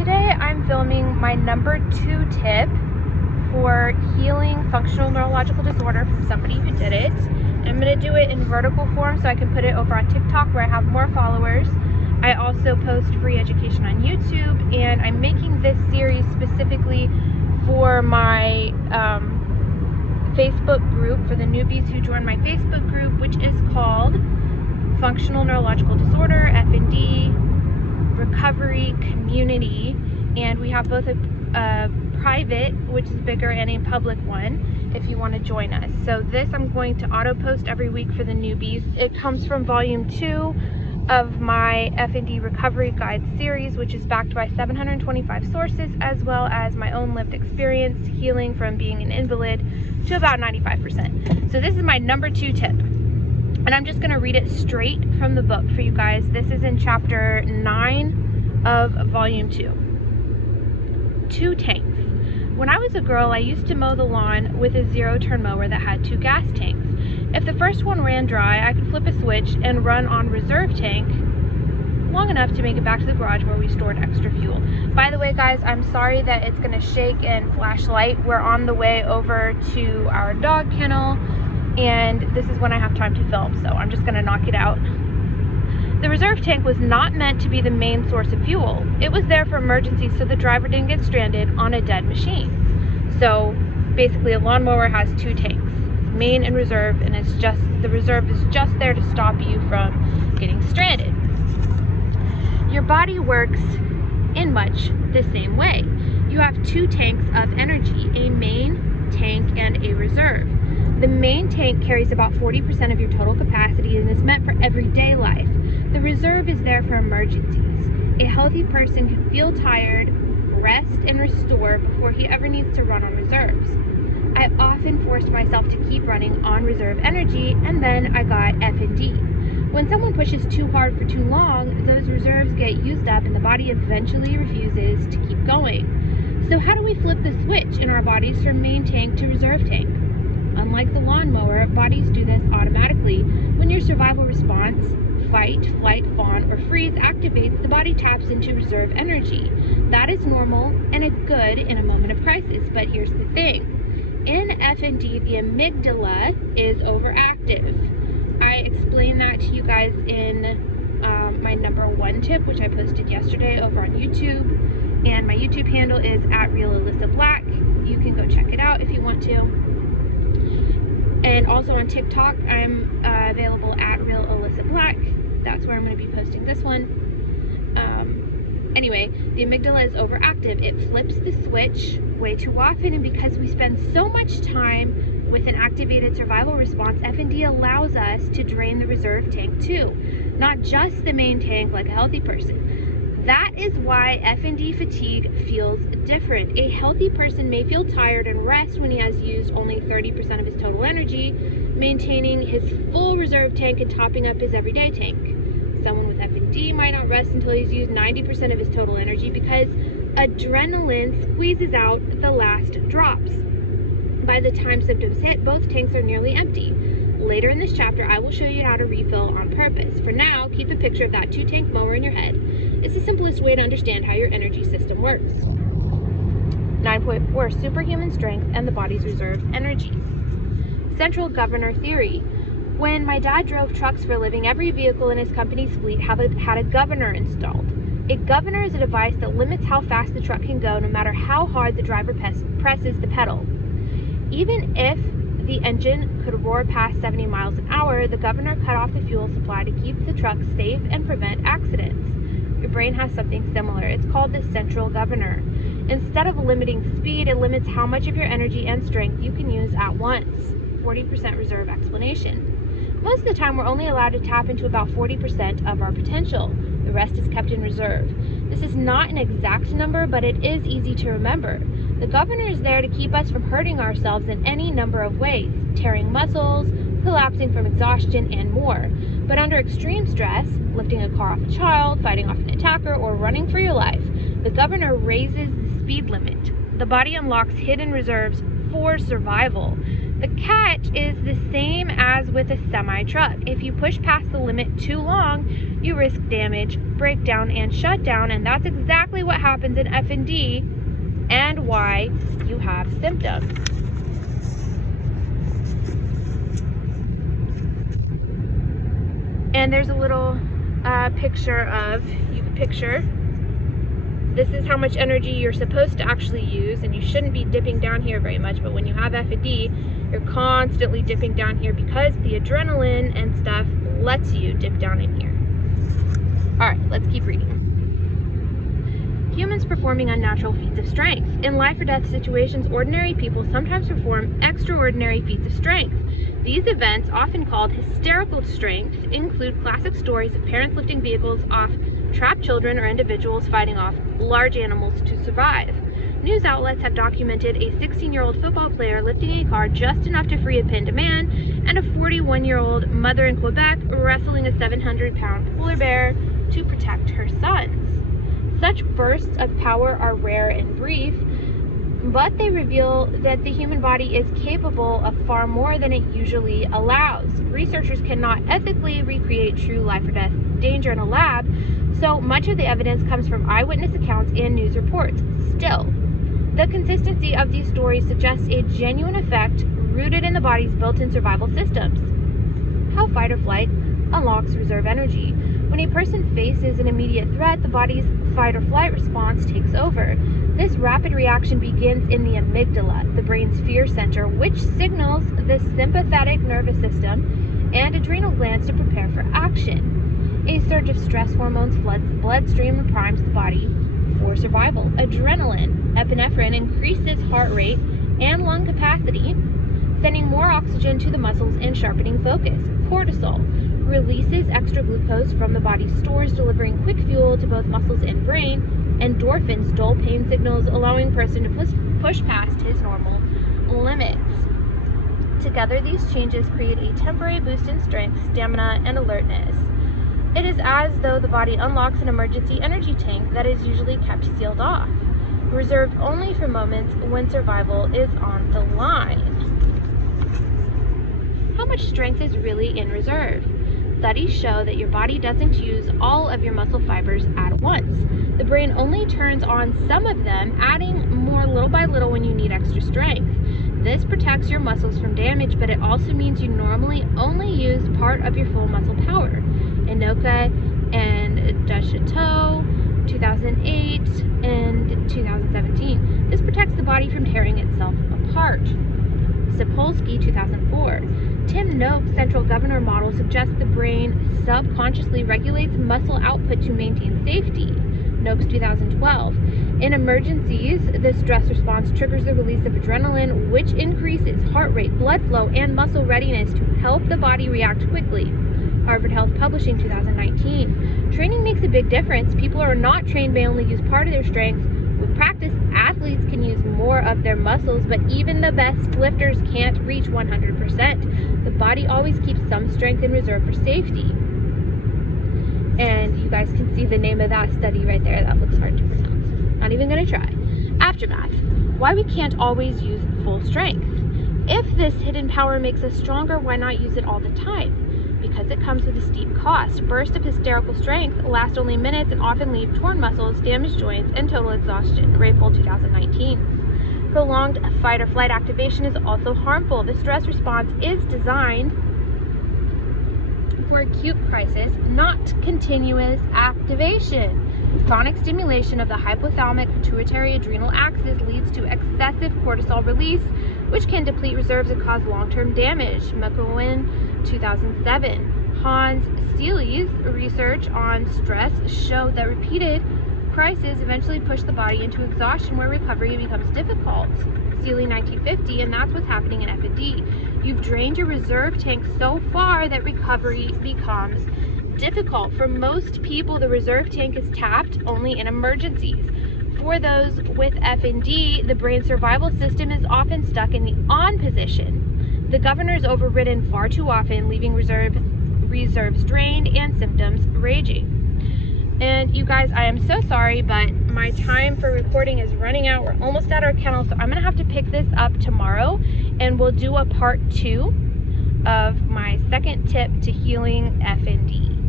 today I'm filming my number 2 tip for healing functional neurological disorder from somebody who did it. I'm going to do it in vertical form so I can put it over on TikTok where I have more followers. I also post free education on YouTube, and I'm making this series specifically for my Facebook group, for the newbies who join my Facebook group, which is called Functional Neurological Disorder, FND, Recovery Community, and we have both a private, which is bigger, and a public one if you want to join us. So this I'm going to auto post every week for the newbies. It comes from volume 2 of my FND Recovery Guide series, which is backed by 725 sources, as well as my own lived experience healing from being an invalid to about 95%. So this is my number 2 tip. And I'm just going to read it straight from the book for you guys. This is in chapter 9 of volume 2. 2 tanks. When I was a girl, I used to mow the lawn with a zero-turn mower that had 2 gas tanks. If the first one ran dry, I could flip a switch and run on reserve tank long enough to make it back to the garage where we stored extra fuel. By the way, guys, I'm sorry that it's going to shake and flash light. We're on the way over to our dog kennel, and this is when I have time to film, so I'm just gonna knock it out. The reserve tank was not meant to be the main source of fuel. It was there for emergencies so the driver didn't get stranded on a dead machine. So basically a lawnmower has 2 tanks, main and reserve, and it's just, the reserve is just there to stop you from getting stranded. Your body works in much the same way. You have 2 tanks of energy, a main tank and a reserve. The main tank carries about 40% of your total capacity and is meant for everyday life. The reserve is there for emergencies. A healthy person can feel tired, rest, and restore before he ever needs to run on reserves. I often forced myself to keep running on reserve energy, and then I got FND. When someone pushes too hard for too long, those reserves get used up and the body eventually refuses to keep going. So how do we flip the switch in our bodies from main tank to reserve tank? Unlike the lawnmower, bodies do this automatically. When your survival response, fight, flight, fawn, or freeze, activates, the body taps into reserve energy. That is normal and a good in a moment of crisis, but here's the thing. In FND, the amygdala is overactive. I explained that to you guys in my number 1 tip, which I posted yesterday over on YouTube, and my YouTube handle is @RealAlyssaBlack. You can go check it out if you want to. And also on TikTok, I'm available @RealAlyssaBlack. That's where I'm going to be posting this one. Anyway, the amygdala is overactive. It flips the switch way too often, and because we spend so much time with an activated survival response, FND allows us to drain the reserve tank too, not just the main tank like a healthy person. That is why FND fatigue feels different. A healthy person may feel tired and rest when he has used only 30% of his total energy, maintaining his full reserve tank and topping up his everyday tank. Someone with FND might not rest until he's used 90% of his total energy because adrenaline squeezes out the last drops. By the time symptoms hit, both tanks are nearly empty. Later in this chapter, I will show you how to refill on purpose. For now, keep a picture of that 2-tank mower in your head. It's the simplest way to understand how your energy system works. 9.4, superhuman strength and the body's reserve energy. Central governor theory. When my dad drove trucks for a living, every vehicle in his company's fleet had a governor installed. A governor is a device that limits how fast the truck can go no matter how hard the driver presses the pedal. Even if the engine could roar past 70 miles an hour, the governor cut off the fuel supply to keep the truck safe and prevent accidents. Your brain has something similar. It's called the central governor. Instead of limiting speed, it limits how much of your energy and strength you can use at once. 40% reserve explanation. Most of the time, we're only allowed to tap into about 40% of our potential. The rest is kept in reserve. This is not an exact number, but it is easy to remember. The governor is there to keep us from hurting ourselves in any number of ways, tearing muscles, collapsing from exhaustion, and more. But under extreme stress, lifting a car off a child, fighting off an attacker, or running for your life, the governor raises the speed limit. The body unlocks hidden reserves for survival. The catch is the same as with a semi-truck. If you push past the limit too long, you risk damage, breakdown, and shutdown, and that's exactly what happens in F&D and why you have symptoms. And there's a little picture of, you can picture, this is how much energy you're supposed to actually use, and you shouldn't be dipping down here very much, but when you have F&D, you're constantly dipping down here because the adrenaline and stuff lets you dip down in here. All right, let's keep reading. Humans performing unnatural feats of strength. In life or death situations, ordinary people sometimes perform extraordinary feats of strength. These events, often called hysterical strength, include classic stories of parents lifting vehicles off trapped children or individuals fighting off large animals to survive. News outlets have documented a 16-year-old football player lifting a car just enough to free a pinned man, and a 41-year-old mother in Quebec wrestling a 700-pound polar bear to protect her sons. Such bursts of power are rare and brief, but they reveal that the human body is capable of far more than it usually allows. Researchers cannot ethically recreate true life or death danger in a lab, so much of the evidence comes from eyewitness accounts and news reports. Still, the consistency of these stories suggests a genuine effect rooted in the body's built-in survival systems. How fight or flight unlocks reserve energy. When a person faces an immediate threat, the body's fight or flight response takes over. This rapid reaction begins in the amygdala, the brain's fear center, which signals the sympathetic nervous system and adrenal glands to prepare for action. A surge of stress hormones floods the bloodstream and primes the body for survival. Adrenaline, epinephrine, increases heart rate and lung capacity, sending more oxygen to the muscles and sharpening focus. Cortisol releases extra glucose from the body's stores, delivering quick fuel to both muscles and brain. Endorphins dull pain signals, allowing a person to push past his normal limits. Together, these changes create a temporary boost in strength, stamina, and alertness. It is as though the body unlocks an emergency energy tank that is usually kept sealed off, reserved only for moments when survival is on the line. How much strength is really in reserve? Studies show that your body doesn't use all of your muscle fibers at once. The brain only turns on some of them, adding more little by little when you need extra strength. This protects your muscles from damage, but it also means you normally only use part of your full muscle power. Inoka and Duchateau, 2008 and 2017. This protects the body from tearing itself apart. Sapolsky, 2004. Tim Noakes' central governor model suggests the brain subconsciously regulates muscle output to maintain safety. Noakes, 2012. In emergencies, the stress response triggers the release of adrenaline, which increases heart rate, blood flow, and muscle readiness to help the body react quickly. Harvard Health Publishing, 2019. Training makes a big difference. People are not trained may only use part of their strength. With practice, athletes can use more of their muscles, but even the best lifters can't reach 100%. The body always keeps some strength in reserve for safety. And you guys can see the name of that study right there. That looks hard to pronounce. Not even going to try. Aftermath. Why we can't always use full strength. If this hidden power makes us stronger, why not use it all the time? Because it comes with a steep cost. Bursts of hysterical strength last only minutes and often leave torn muscles, damaged joints, and total exhaustion. Rapel, 2019. Prolonged fight or flight activation is also harmful. The stress response is designed for acute crisis, not continuous activation. Chronic stimulation of the hypothalamic pituitary adrenal axis leads to excessive cortisol release, which can deplete reserves and cause long-term damage. McEwen, 2007. Hans Seely's research on stress showed that repeated crises eventually push the body into exhaustion where recovery becomes difficult. Seely, 1950, and that's what's happening in F&D. You've drained your reserve tank so far that recovery becomes difficult. For most people, the reserve tank is tapped only in emergencies. For those with F&D, the brain survival system is often stuck in the on position. The governor is overridden far too often, leaving reserves drained and symptoms raging. And you guys, I am so sorry, but my time for recording is running out. We're almost at our kennel, so I'm gonna have to pick this up tomorrow and we'll do a part 2 of my second tip to healing FND.